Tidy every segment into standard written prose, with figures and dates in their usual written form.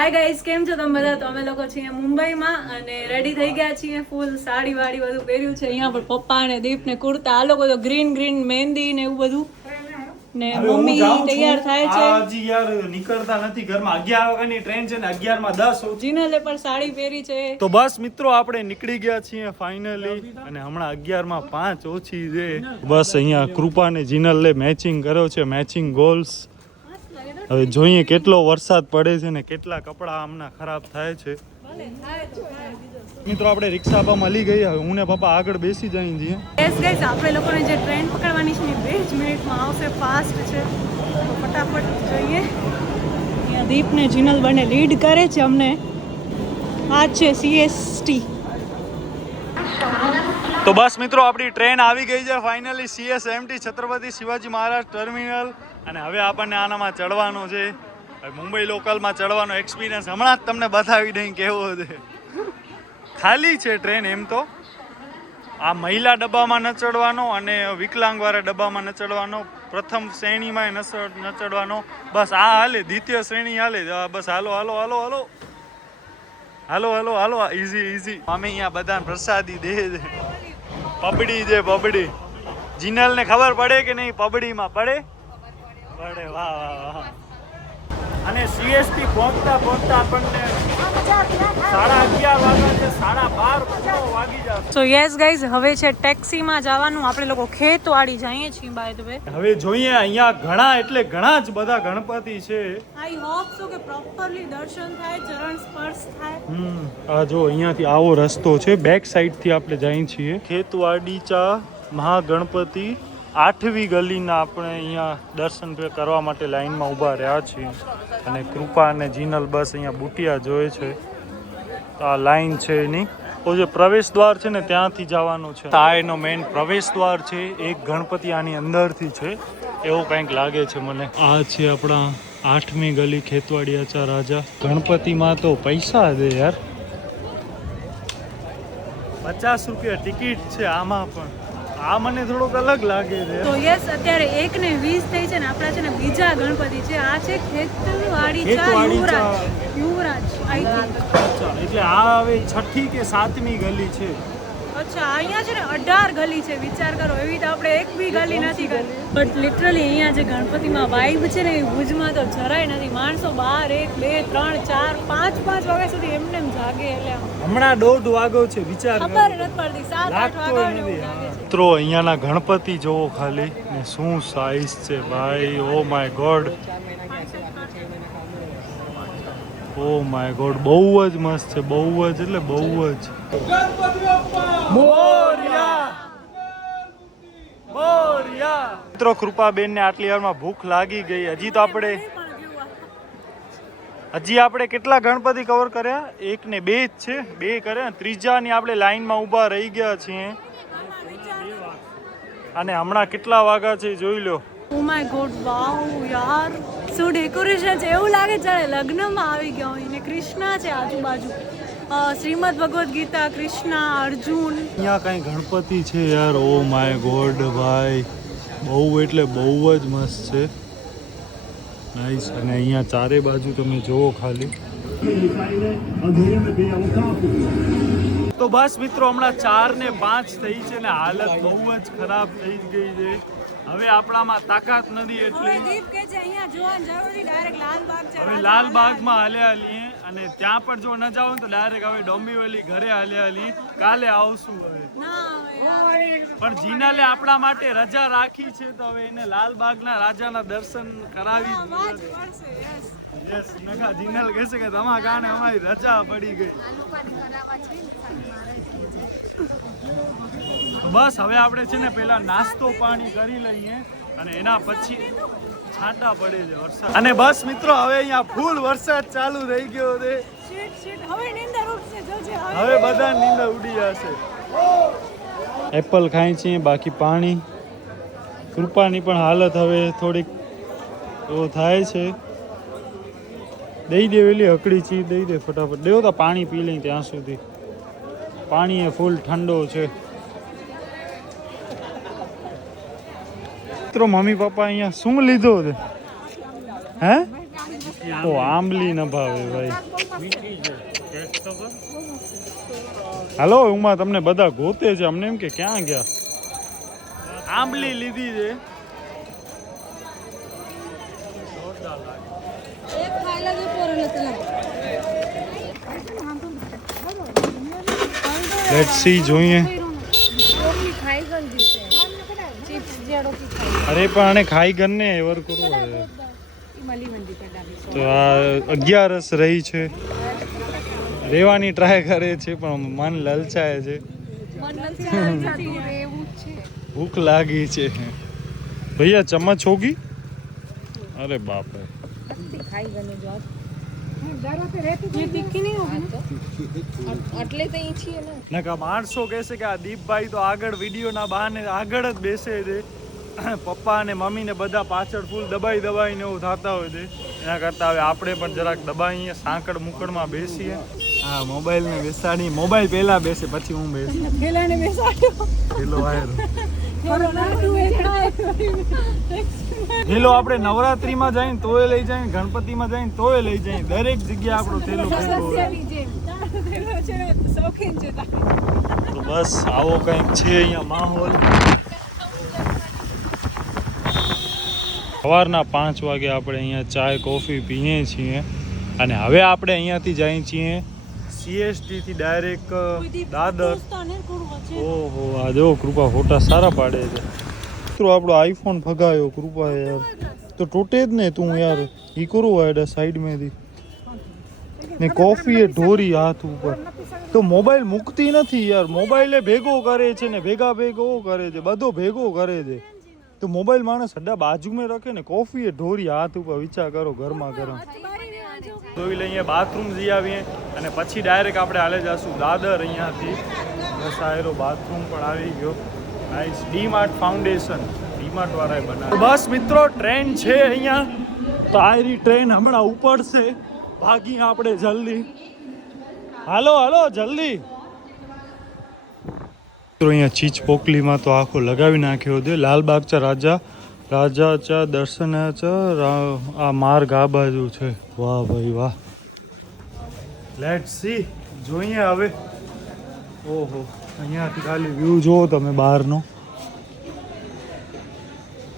Hi guys, કેમ છો તમે બધા? તો અમે લોકો છીએ મુંબઈમાં અને રેડી થઈ ગયા છીએ. ફૂલ સાડી વાડી બધું પહેર્યું છે. અહીંયા પણ પપ્પા ને દીપ ને કુર્તા, આ લોકો તો ગ્રીન મહેંદી ને એવું બધું. ને મમ્મી તૈયાર થાય છે. હજી યાર નીકળતા નથી ઘરમાં. 11 વાગ્યાની ટ્રેન છે ને 11 માં 10. જીનલે પણ સાડી પહેરી છે. તો બસ મિત્રો આપણે નીકળી ગયા છીએ ફાઇનલી અને હમણાં 11 માં 5 ઓછી છે. બસ અહીંયા કૃપા ને જીનલે મેચિંગ કર્યો છે, મેચિંગ ગોલ્સ. હવે જોઈએ કેટલો વરસાદ પડે છે ને કેટલા કપડા આમના ખરાબ થાય છે. મિત્રો આપણે રિક્ષા પર મળી ગઈ. હવે હું ને પપ્પા આગળ બેસી જઈએ છીએ. યસ ગાઈસ, આપણે લોકોને જે ટ્રેન પકડવાની છે ને 2 જ મિનિટમાં આવશે. ફાસ્ટ છે તો ફટાફટ જઈએ. અહીંયા દીપ ને જીનલ બંને લીડ કરે છે અમને. આ છે CST. તો બસ મિત્રો આપણી ટ્રેન આવી ગઈ છે finally CSMT Chhatrapati Shivaji Maharaj terminal. અને હવે આપણને આનામાં ચડવાનું છે. મુંબઈ લોકલમાં ચડવાનો એક્સપિરિયન્સ હમણાં જ તમને બતાવી દઈ કેવો છે. ખાલી છે ટ્રેન એમ તો. આ મહિલા ડબ્બામાં ન ચડવાનો અને વિકલાંગવાળા ડબ્બામાં ન ચડવાનો. પ્રથમ શ્રેણીમાં ન ચડવાનો. બસ આ હાલે, દ્વિતીય શ્રેણી હાલે. બસ હાલો હાલો હાલો હાલો હાલો હાલો હાલો. ઈઝી. અમે અહીંયા બધા પ્રસાદી દે છે. પબડી છે પબડી. જીનલ ને ખબર પડે કે નહીં? પબડીમાં પડે. વાહ વાહ વાહ. અને CST પહોંચતા આપણને 11:30 વાગ્યા છે. 12:30 વાગી જશે. સો યસ ગાઈઝ, હવે છે ટેક્સીમાં જવાનું. આપણે લોકો ખેતવાડી જઈએ છીએ બાય ધ વે. હવે જોઈએ અહીંયા ઘણા એટલે ઘણા જ બધા ગણપતિ છે. આઈ હોપ સો કે પ્રોપરલી દર્શન થાય, ચરણ સ્પર્શ થાય. આ જો અહીંયાથી આવો રસ્તો છે. બેક સાઈડ થી આપણે જઈએ છીએ. ખેતવાડીચા મહાગણપતિ 8મી ગલીના આપણે અહીંયા દર્શન કરવા માટે લાઈનમાં ઊભા રહ્યા છીએ. અને કૃપા અને જીનલ બસ અહીંયા બુટિયા જોવે છે. તો આ લાઈન છે એની. તો જે પ્રવેશ દ્વાર છે ને ત્યાંથી જવાનું છે. આ એનો મેઇન પ્રવેશ દ્વાર છે. એક ગણપતિ આની અંદરથી છે એવું કંઈક લાગે છે મને. આ છે આપણા 8મી ગલી ખેતવાડીચા રાજા. ગણપતિમાં તો પૈસા દે યાર. 50 રૂપિયા ટિકિટ છે આમાં પણ. આ મને થોડોક અલગ લાગે છે. તો યસ, અત્યારે 1:20 થઈ છે ને આપણા છે ને બીજા ગણપતિ છે. આ છે ખેતવાડીચા યુવરાજ આઈ થિંક. એટલે આ હવે 6ઠી કે 7મી ગલી છે. અચ્છા, અહીંયા છે ને 18 ગલી છે. વિચાર કરો, એવી તો આપણે એક બી ગલી નથી કરી. બટ લિટરલી અહીંયા જે ગણપતિમાં વાઇબ છે ને એ ભુજમાં તો જરાય નથી. માણસો 12, 1, 2, 3, 4, 5 વાગ્યા સુધી એમને એમ જાગે. એટલે હમણાં 1:30 વાગ્યો છે. વિચાર ખબર નથી પડતી. 7-8 વાગ્યા એવું લાગે છે. મિત્રો અહીંયાના ગણપતિ જોવો ખાલી ને શું સાઈઝ છે ભાઈ. Oh my God, oh my God, બહુ જ મસ્ત છે. બહુ જ એટલે બહુ જ. મિત્રો કૃપાબેન ને આટલી વારમાં ભૂખ લાગી ગઈ. હજી આપણે કેટલા ગણપતિ કવર કર્યા? 1 ને 2 જ છે. 2 કર્યા. ત્રીજાની આપણે લાઈનમાં ઊભા રહી ગયા છીએ. અને હમણાં કેટલા વાગ્યા છે જોઈ લો. ઓ માય ગોડ, વાવ યાર, શું ડેકોરેશન છે. એવું લાગે જાણે લગ્નમાં આવી ગયા હોય. ને કૃષ્ણ છે આજુબાજુ. શ્રીમદ ભગવદ ગીતા, કૃષ્ણ, અર્જુન. અહીંયા કઈ ગણપતિ છે યાર. ઓ માય ગોડ ભાઈ, બહુ એટલે બહુ જ મસ્ત છે. નાઈસ. અને અહીંયા ચારે બાજુ તમે જોવો ખાલી. તો બસ મિત્રો હમણાં 4 ને 5 થઈ છે ને હાલત બહુ જ ખરાબ થઈ ગઈ છે. હવે આપણામાં તાકાત નથી એટલી. હવે લાલબાગમાં હાલ્યા લઈએ અને ત્યાં પણ જો ન જાવ તો ડાયરેક્ટ હવે ડોંબીવલી ઘરે હાલ્યા લઈએ. કાલે આવશું હવે. પણ જીનલે આપણા માટે રજા રાખી છે તો હવે એને લાલબાગના રાજાના દર્શન કરાવી. યસ, નકા જીનલ કહેશે કે તમારા કારણે અમારી રજા પડી ગઈ. બસ હવે આપણે છે ને પેલા નાસ્તો પાણી કરી લઈએ અને એના પછી છાંટા પડે છે વરસાદ. અને બસ મિત્રો હવે અહીંયા ફૂલ વરસાદ ચાલુ થઈ ગયો છે. હવે બધા નીંદર ઉડી જશે. એપલ ખાઈ છીએ, બાકી પાણી. કૃપાની પણ હાલત હવે થોડીક એવો થાય છે. દઈ દે વેલી હકડી ચી દઈ દે ફટાફટ. દેવો તો પાણી પી લઈ ત્યાં સુધી. પાણી એ ફૂલ ઠંડો છે. મિત્રો મમ્મી પપ્પા અહીંયા શું લીધો છે? હે તો આંબલી ન ભાવે ભાઈ. હાલો ઉમા તમને બધા ગોતે છે, અમને એમ કે ક્યાં ગયા. આંબલી લીધી છે. લેટ્સ સી જોઈએ. અરે પણ આને ખાઈ ગન ને એવર કરવું હોય તો આ 11 રહી છે, રેવાની ટ્રાય કરે છે પણ મન લલચાય છે, ભૂખ લાગી છે. ભૈયા ચમચ હોગી. અરે બાપ રે નકા માણસો કહેશે કે આ દીપભાઈ તો આગળ વિડીયો ના બહાને આગળ જ બેસે છે, પપ્પા અને મમ્મી ને બધા પાછળ ફૂલ દબાઈને એવું થતા હોય છે. એના કરતા હવે આપણે પણ જરાક દબાઈએ, સાંકળ મુકડમાં બેસીએ. હા મોબાઈલ ને બેસાડી, મોબાઈલ પહેલા બેસે પછી હું બેસું. હેલો થેલો આપણે નવરાત્રીમાં જઈને તોય લઈ જાય, ગણપતિમાં જઈને તોય લઈ જાય, દરેક જગ્યાએ આપણો થેલો ભેગો હોય. તો બસ આવો કંઈક છે અહીંયા માહોલ. સવારના 5 વાગે આપણે અહીંયા ચાય કોફી પીએ છીએ અને હવે આપણે અહીંયાથી જઈએ છીએ CST થી ડાયરેક્ટ દાદર. ઓહો આ જો કૃપા ફોટા સારા પાડે છે. મિત્રો આપણો આઈફોન ફગાયો કૃપા યાર, તો તૂટે જ ને તું યાર. ઈ કરો આડા સાઈડ મેથી ને કોફી એ ઢોરી હાથ ઉપર, તો મોબાઈલ મૂકતી નથી યાર. મોબાઈલે ભેગો કરે છે ને ભેગો કરે છે, બધો ભેગો કરે છે. તો મોબાઈલ માણસ અड्डा બાજુ में રખે ને, કોફી એ ઢોરી હાથ ઉપર. વિચાર કરો ગરમા ગરમ. જોઈ લઈએ, બાથરૂમ જઈ આવીએ અને પછી ડાયરેક્ટ આપણે હાલે જશું દાદર અહીંયાથી. બસ આવેલો બાથરૂમ પણ આવી ગયો. નાઈસ. ડીમાર્ટ ફાઉન્ડેશન, ડીમાર્ટ વાળાએ બનાવ્યું. બસ મિત્રો ટ્રેન છે અહીંયા, તો આરી ટ્રેન હમણાં ઉપડશે. ભાગી આપણે જલ્દી. હાલો જલ્દી. અહીંયા ચીચ પોકલીમાં તો આખો લગાવી નાખ્યો છે. લાલબાગચા રાજાચા દર્શનાચા આ માર્ગ આ બાજુ છે. વાહ ભાઈ વાહ. લેટ્સ સી, જોઈએ હવે. ઓહો અહીંયાથી ખાલી વ્યૂ જોવો તમે બહારનો.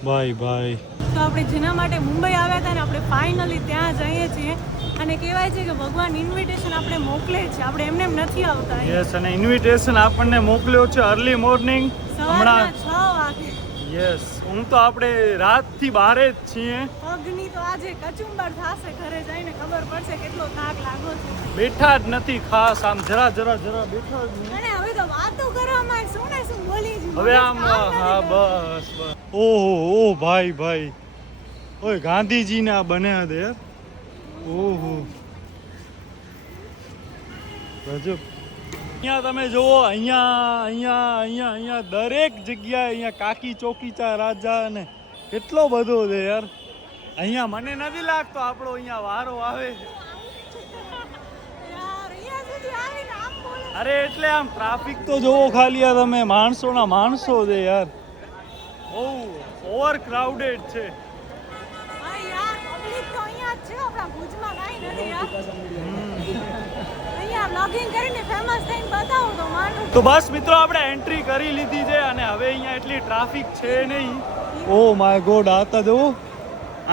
ભાઈ તો આપણે જેના માટે મુંબઈ આવ્યા હતા ને, આપણે ફાઇનલી ત્યાં જઈએ છીએ. અને કહેવાય છે કે ભગવાન ઇન્વિટેશન આપણે મોકલે છે, આપણે એમને એમ નથી આવતા. યસ, અને ઇન્વિટેશન આપણને મોકલ્યો છે અર્લી મોર્નિંગ, સવારના 6 વાગે. યસ, હું તો આપણે રાતથી બહાર જ છીએ. પગની તો આજે કચુંબર થાશે, ઘરે જઈને ખબર પડશે કેટલો થાક લાગો છે. બેઠા જ નથી ખાસ, આમ જરા બેઠા જ નહીં. અને હવે તો વાતો કરવામાં શું ને શું બોલી જ. હવે આમ હા બસ. ઓહો ભાઈ ઓય ગાંધીજીને આ બન્યા દે યાર. ઓહો ગજબ. અહીંયા તમે જુઓ, અહીંયા દરેક જગ્યાએ અહીંયા કાકી ચોકીચા રાજા ને કેટલો બધો છે યાર. અહીંયા મને નથી લાગતો આપણો અહીંયા વારો આવે. અરે એટલે આમ ટ્રાફિક તો જોવો ખાલી આ તમે, માણસો છે યાર. બહુ ઓવર ક્રાઉડેડ છે. તો બસ મિત્રો આપણે એન્ટ્રી કરી લીધી છે અને હવે અહીંયા એટલી ટ્રાફિક છે નહીં. ઓ માય ગોડ, આતા જુઓ.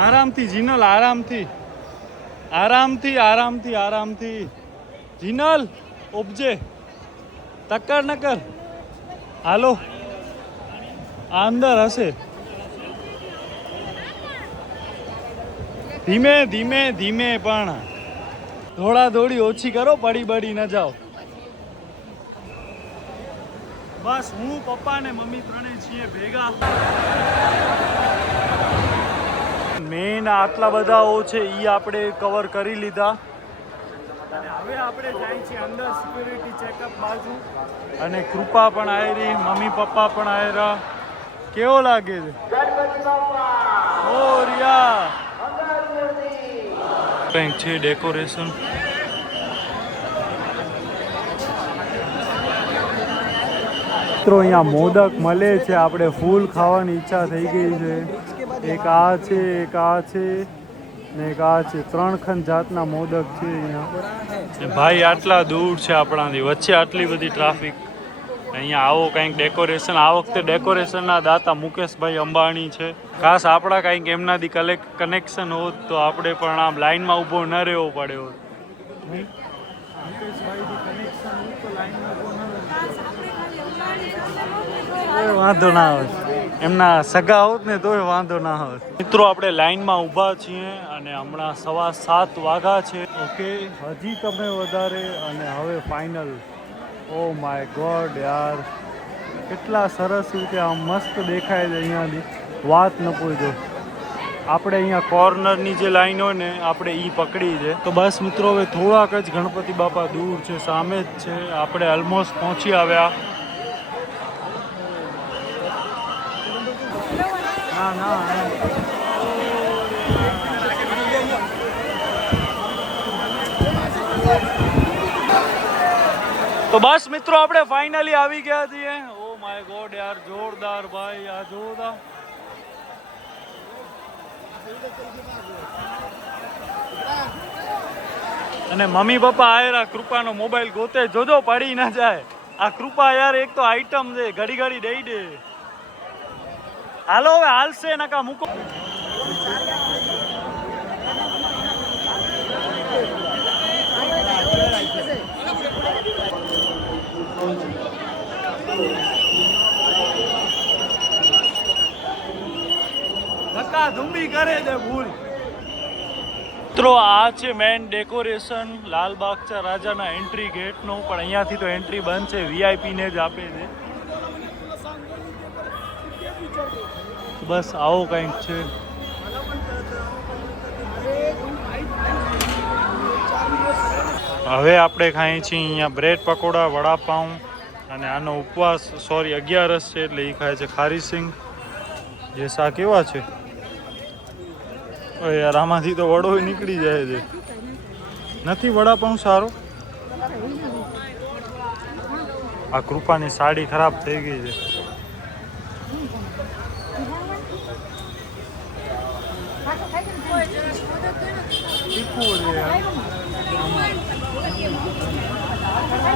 આરામથી જીનલ, આરામથી જીનલ ઉપજે, ટક્કર ન કર. હાલો આ અંદર હશે. ધીમે પણ દોડી ઓછી કરો, પડી ન જાઓ. બસ હું, પપ્પા ને મમ્મી ત્રણે છીએ ભેગા. મેન આટલા બધાઓ છે ઈ આપણે કવર કરી લીધા અને હવે આપણે જાય છીએ અંદર સિક્યુરિટી ચેકઅપ બાજુ. અને કૃપા પણ આયરી, મમ્મી પપ્પા પણ આયરા. કેવો લાગે છે? ઓરિયા કંઈક છે ડેકોરેશન. મિત્રો અહીંયા મોદક મળે છે, આપણે ફૂલ ખાવાની ઈચ્છા થઈ ગઈ છે. એક આ છે ને એક આ છે 3 ખંડ જાતના મોદક છે અહીંયા. ભાઈ આટલા દૂર છે આપણાથી, વચ્ચે આટલી બધી ટ્રાફિક. અહીંયા આવો કંઈક ડેકોરેશન, આ વખતે ડેકોરેશનના દાતા મુકેશભાઈ અંબાણી છે. ખાસ આપણા કંઈક એમનાથી કનેક્શન હોત તો આપણે પણ આમ લાઈનમાં ઊભો ન રહેવો પડે હોત. વાંધો ના આવે, એમના સગા હોત ને તોય વાંધો ના હોત. મિત્રો આપણે લાઈનમાં ઊભા છીએ અને હમણાં 7:15 વાગ્યા છે. ઓકે, હજી તમે વધારે અને હવે ફાઇનલ. ઓ માય ગોડ યાર, કેટલા સરસ રીતે આમ મસ્ત દેખાય છે અહીંયાથી, વાત ન પૂછો. આપણે અહીંયા કોર્નરની જે લાઈન હોય ને આપણે એ પકડી છે. તો બસ મિત્રો હવે થોડાક જ ગણપતિ બાપા દૂર છે, સામે જ છે. આપણે ઓલમોસ્ટ પહોંચી આવ્યા. તો બસ મિત્રો આપણે ફાઇનલી આવી ગયા છીએ. ઓ માય ગોડ યાર, જોરદાર ભાઈ, આ જોરદાર. અને મમ્મી પપ્પા આયરા કૃપાનો મોબાઈલ ગોતે, જોજો પડી ના જાય. આ કૃપા યાર એક તો આઈટમ છે, ઘડી ઘડી દઈ દે. હાલો હવે હાલશે નકા મૂકો. ધક્કા ધુંબી કરે છે ભૂલ. મિત્રો આ છે મેન ડેકોરેશન લાલબાગચા રાજાના એન્ટ્રી ગેટનો, પણ અહીંયાથી તો એન્ટ્રી બંધ છે, વીઆઈપી ને જ આપે છે. બસ આવો કંઈક છે. હવે આપણે ખાઈએ છીએ અહીંયા બ્રેડ પકોડા, વડાપાઉં અને આનો ઉપવાસ, સોરી 11 છે એટલે એ ખાય છે ખારી સિંગ. જે શા કેવા છે યાર, આમાંથી તો વડો નીકળી જાય છે. નથી વડાપાઉં સારો. આ કૃપાની સાડી ખરાબ થઈ ગઈ છે.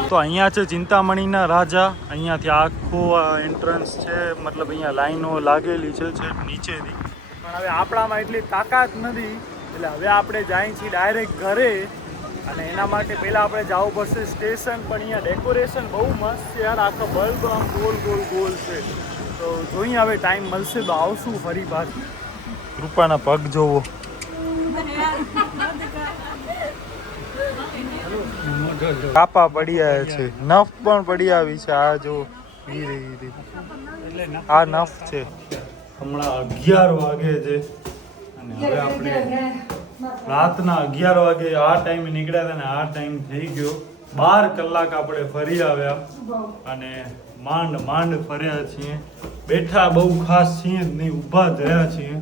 તો અહીંયા છે ચિંતામણીના રાજા. અહીંયાથી આખો એન્ટ્રન્સ છે, મતલબ અહીંયા લાઈનો લાગેલી છે નીચેથી. પણ હવે આપણામાં એટલી તાકાત નથી એટલે હવે આપણે જઈએ છીએ ડાયરેક્ટ ઘરે. અને એના માટે પહેલાં આપણે જવું પડશે સ્ટેશન. પણ અહીંયા ડેકોરેશન બહુ મસ્ત છે યાર, આખા બલ્બ આમ ગોલ ગોલ ગોલ છે. તો જોઈએ હવે ટાઈમ મળશે તો આવશું ફરી પાછું. કૃપાના પગ જોવો. કાપા પડી આવ્યા છે, નફ પણ પડી આવી છે. આ જો આ નફ છે. હમણાં 11 વાગે છે અને હવે આપણે રાતના 11 વાગે આ ટાઈમે નીકળ્યા હતા ને આ ટાઈમ થઈ ગયો 12 કલાક આપણે ફરી આવ્યા અને માંડ ફર્યા છીએ. બેઠા બહુ ખાસ છીએ જ નહીં, ઊભા જ રહ્યા છીએ.